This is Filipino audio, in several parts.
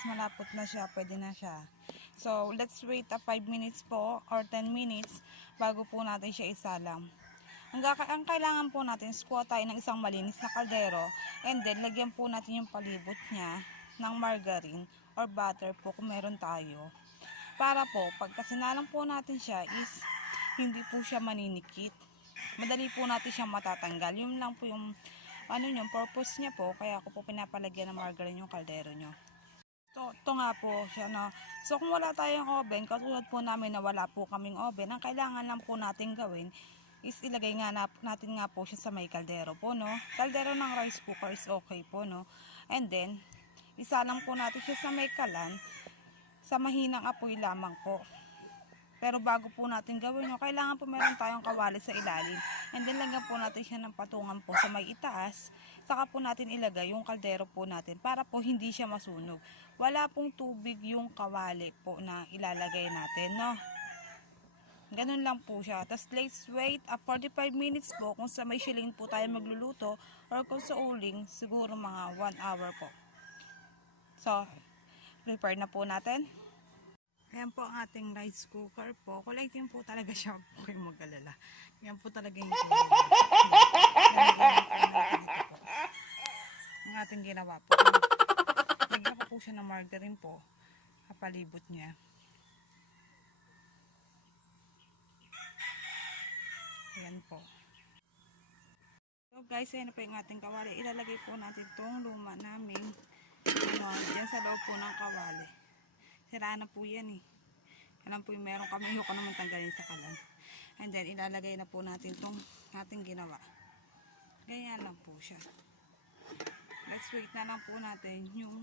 is malapot na siya, pwede na siya. So, let's wait 5 minutes po or 10 minutes bago po natin siya isalang. Ang kailangan po natin is kuha tayo ng isang malinis na kaldero and then lagyan po natin yung palibot niya ng margarine or butter po kung meron tayo. Para po, pagka sinalang po natin siya is hindi po siya maninikit. Madali po natin siyang matatanggal. Yun lang po yung purpose niya po. Kaya ako po pinapalagyan ng margarine yung kaldero nyo. Ito nga po siya, no? So kung wala tayong oven, katulad po namin na wala po kaming oven, ang kailangan lang po natin gawin is ilagay nga natin nga po siya sa may kaldero po, no? Kaldero ng rice cooker is okay po, no? And then, isalang po natin siya sa may kalan, sa mahinang apoy lamang po. Pero bago po natin gawin yun, kailangan po meron tayong kawali sa ilalim. And then lagyan po natin siya ng patungan po sa may itaas. Saka po natin ilagay yung kaldero po natin para po hindi siya masunog. Wala pong tubig yung kawali po na ilalagay natin, no? Ganun lang po siya. Tapos let's wait 45 minutes po kung sa may shilling po tayo magluluto or kung sa uling, siguro mga 1 hour po. So, prepare na po natin. Ayan po ang ating rice cooker po. Kulay din po talaga siya. Huwag po kayong mag-alala. Ayan po talaga yung ang ating ginawa po. Lagyan ko po siya ng margarine po. Kapalibot niya. Ayan po. So guys, ayan po yung ating kawali. Ilalagay po natin itong luma namin. Diyan sa loob po ng kawali. Siraan na po yan eh. Alam po yung meron kami, ko naman tanggalin sa kalan. And then ilalagay na po natin itong ating ginawa. Ganyan lang po siya. Let's wait na lang po natin yung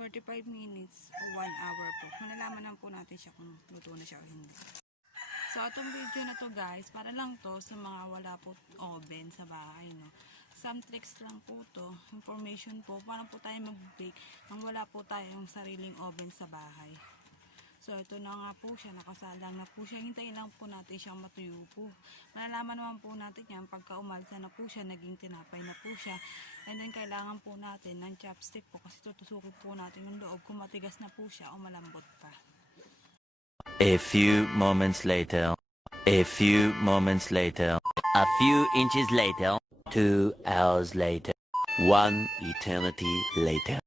45 minutes o 1 hour po. Malalaman lang po natin siya kung luto na siya o hindi. So itong video na to guys, para lang to sa mga wala po oven sa bahay, no. Some tricks lang po to, information po, para po tayo mag-bake nang wala po tayong sariling oven sa bahay. So ito na nga po siya, nakasalang na po siya. Hintayin lang po natin siyang matuyo po. Malalaman naman po natin yan pagka umalsa na po siya, naging tinapay na po siya. And then kailangan po natin ng chopstick po kasi tutusukin po natin yung loob kung matigas na po siya o malambot pa. A few moments later. A few moments later. A few inches later. 2 hours later. 1 eternity later.